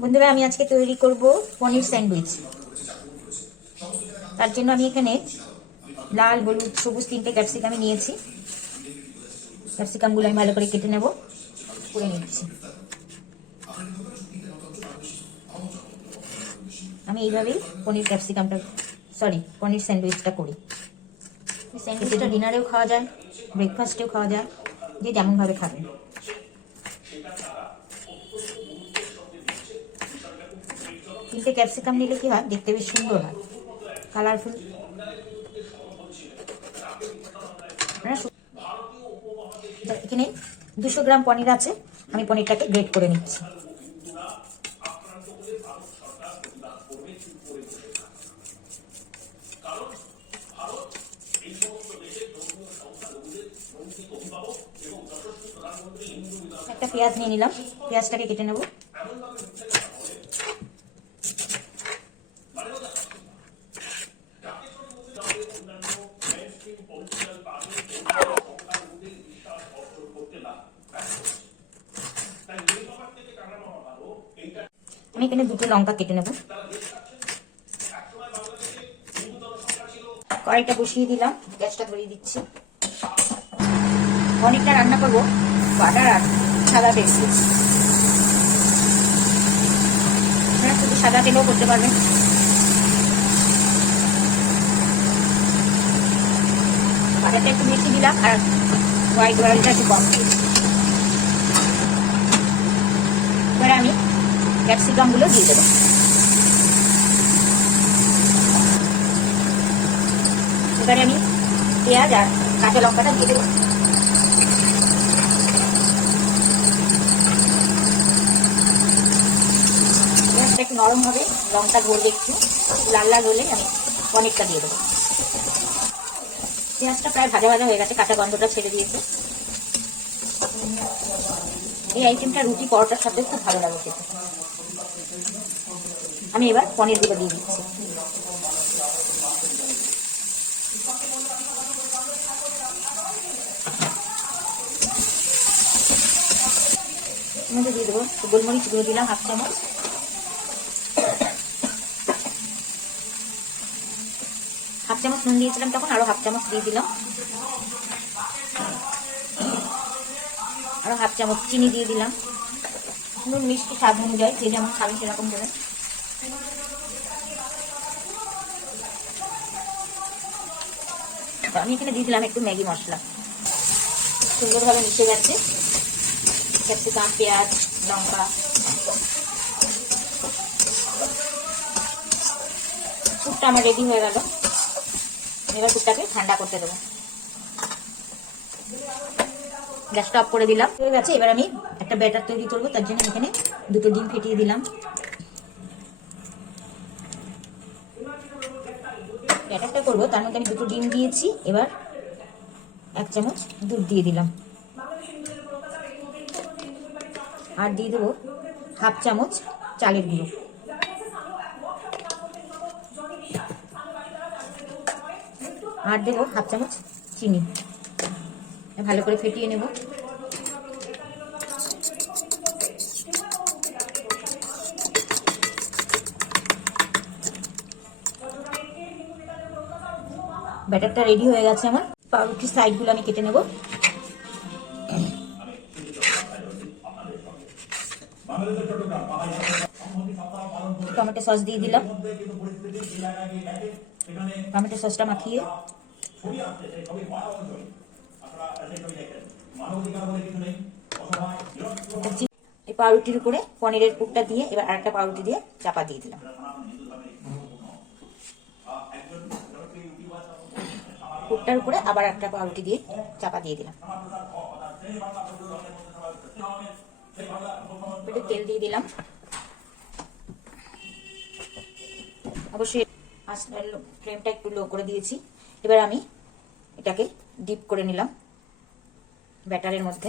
বন্ধুরা, আমি আজকে তৈরি করব পনির স্যান্ডউইচ। তার জন্য আমি এখানে লাল, হলুদ, সবুজ 3টে ক্যাপসিকাম নিয়েছি। ক্যাপসিকামগুলো আমি ভালো করে কেটে নেব, করে নিচ্ছি। আমি এইভাবেই পনির স্যান্ডউইচটা করি। স্যান্ডউইচটা ডিনারেও খাওয়া যায়, ব্রেকফাস্টেও খাওয়া যায়, যে যেমনভাবে খাবেন। তিনটে ক্যাপসিকাম নিলে কি হয়, দেখতে বেশ সুন্দর হয়, কালারফুল। এখানে 200 গ্রাম পনির আছে, আমি পনিরটাকে গ্রেট করে নিচ্ছি। একটা পেঁয়াজ নিয়ে নিলাম, পেঁয়াজটাকে কেটে নেব। আমি এখানে 2টো লঙ্কা কেটে নেব। কড়াইটা বসিয়ে দিলাম, গ্যাসটা ধরিয়ে দিচ্ছি। পনিরটা রান্না করবো বাটার আর সাদা তেল। আপনারা শুধু সাদা তেলও করতে পারবেন। বাটারটা একটু বেশি দিলাম আর হোয়াইট অয়েলটা একটু কম দিয়েছি। এবারে আমি ক্যাপসিকামগুলো দিয়ে দেবো। এবারে আমি পেঁয়াজ আর কাঁচা লঙ্কাটা দিয়ে দেবো। পেঁয়াজটা একটু নরম হবে, লঙ্কা ধরবে, একটু লাল লাল হলে আমি পনিরটা দিয়ে দেবো। পেঁয়াজটা প্রায় ভাজা ভাজা হয়ে গেছে, কাঁচা গন্ধটা ছেড়ে দিয়েছে। এই আইটেমটা রুটি পরোটার সাথে খুব ভালো লাগে খেতে। আমি এবার পনিরগুলো দিয়ে দিচ্ছি। মধ্যে দিয়ে দেবো গোলমরিচ গুঁড়ো, দিলাম 1/2 চামচ। হাফ চামচ নুন দিয়েছিলাম তখন, আরো 1/2 চামচ দিয়ে দিলাম। আরো 1/2 চামচ চিনি দিয়ে দিলাম। নুন মিষ্টি স্বাদ অনুযায়ী, যে যেমন খাবেন সেরকম দেবেন। আমি এখানে দিয়ে দিলাম একটু ম্যাগি মশলা। সুন্দরভাবে মিশে যাচ্ছে ক্যাপসিকাম, পেঁয়াজ, লঙ্কা। স্যুপটা আমার রেডি হয়ে গেল। এবার স্যুপটাকে ঠান্ডা করতে দেবো। গ্যাসটা অফ করে দিলাম, হয়ে গেছে। এবার আমি একটা ব্যাটার তৈরি করবো, তার জন্য এখানে 2টো ডিম ফেটিয়ে দিলাম। ব্যাটারটা করবো, তার মধ্যে আমি 2টো ডিম দিয়েছি। এবার 1 চামচ দুধ দিয়ে দিলাম, আর দিয়ে দেবো 1/2 চামচ চালের গুঁড়ো, আর দেবো 1/2 চামচ চিনি। ভালো করে ফেটিয়ে নেব। ব্যাটারটা রেডি হয়ে গেছে আমার। পাউরুটির সাইডগুলো আমি কেটে নেব। টমেটো সস দিয়ে দিলাম। টমেটো সসটা মাখিয়ে এই পাউরুটির উপরে পনিরের পুরটা দিয়ে এবার আরেকটা পাউরুটি দিয়ে চাপা দিয়ে দিলাম। পুরটার উপরে আবার একটা পাউরুটি দিয়ে চাপা দিয়ে দিলাম। একটু তেল দিয়ে দিলাম। অবশ্যই ফ্লেমটা একটু লো করে দিয়েছি। এবার আমি এটাকে ডিপ করে নিলাম ব্যাটারের মধ্যে,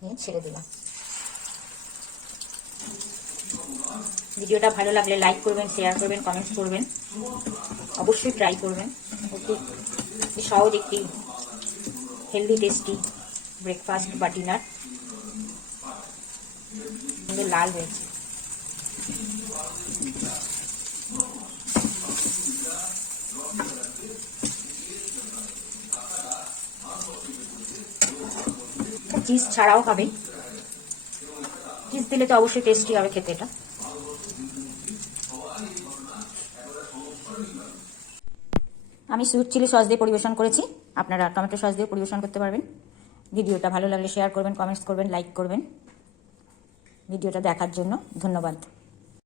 নিয়ে ছেড়ে দিলাম। ভিডিওটা ভালো লাগলে লাইক করবেন, শেয়ার করবেন, কমেন্টস করবেন। অবশ্যই ট্রাই করবেন। অতি সহজ একটি হেলদি টেস্টি ব্রেকফাস্ট বা ডিনার। সুন্দর লাল হয়েছে। চিজ ছাড়াও হবে, চিজ দিলে তো অবশ্যই টেস্টি হবে খেতে এটা। আমি সুইট চিলি সস দিয়ে পরিবেশন করেছি, আপনারা টমেটো সস দিয়ে পরিবেশন করতে পারবেন। ভিডিওটা ভালো লাগলে শেয়ার করবেন, কমেন্টস করবেন, লাইক করবেন। ভিডিওটা দেখার জন্য ধন্যবাদ।